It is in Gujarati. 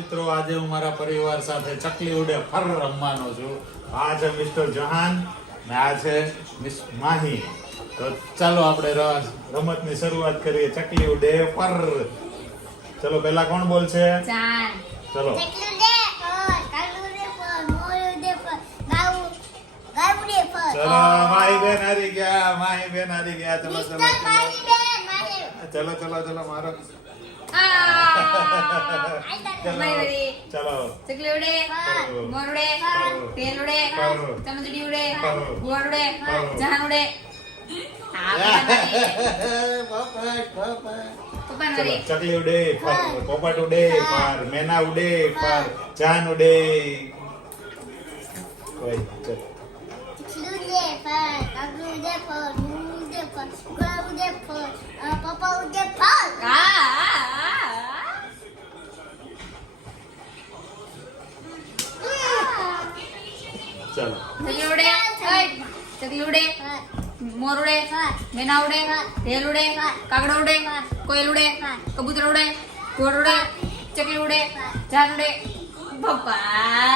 મિત્રો આજે હું મારા પરિવાર સાથે ચકલી ઉડે ફર રમવાનો છું. આ છે મિસ્ટર જહાન ને આ છે મિસ માહી. તો ચાલો આપણે રમતની શરૂઆત કરીએ. ચકલી ઉડે ફર. ચલો પહેલા કોણ બોલશે? જાન. ચલો ચલો માહી બેન હારી ગયા. માહી બેન હારી ગયા. ચલો ચલો ચલો ચલો ચલો મારો ચલો ચકલી ઉડે, મોર ઉડે, તેલ ઉડે, ચમચડી ઉડે, ગોળ ઉડે, જાન ઉડે. પપ્પા નરી. ચકલી ઉડે પર, પોપટ ઉડે પર, મેના ઉડે પર, જાન ઉડે. ઓય ચલ ચલો ચકલી ઉડે, ચકલી ઉડે, મોર ઉડે, મેના ઉડે, ઢેલ ઉડે, કાગડો ઉડે, કોયલ ઉડે, કબૂતર ઉડે, ઘોડ ઉડે, ચકલી ઉડે, જાન ઉડે. પપ્પા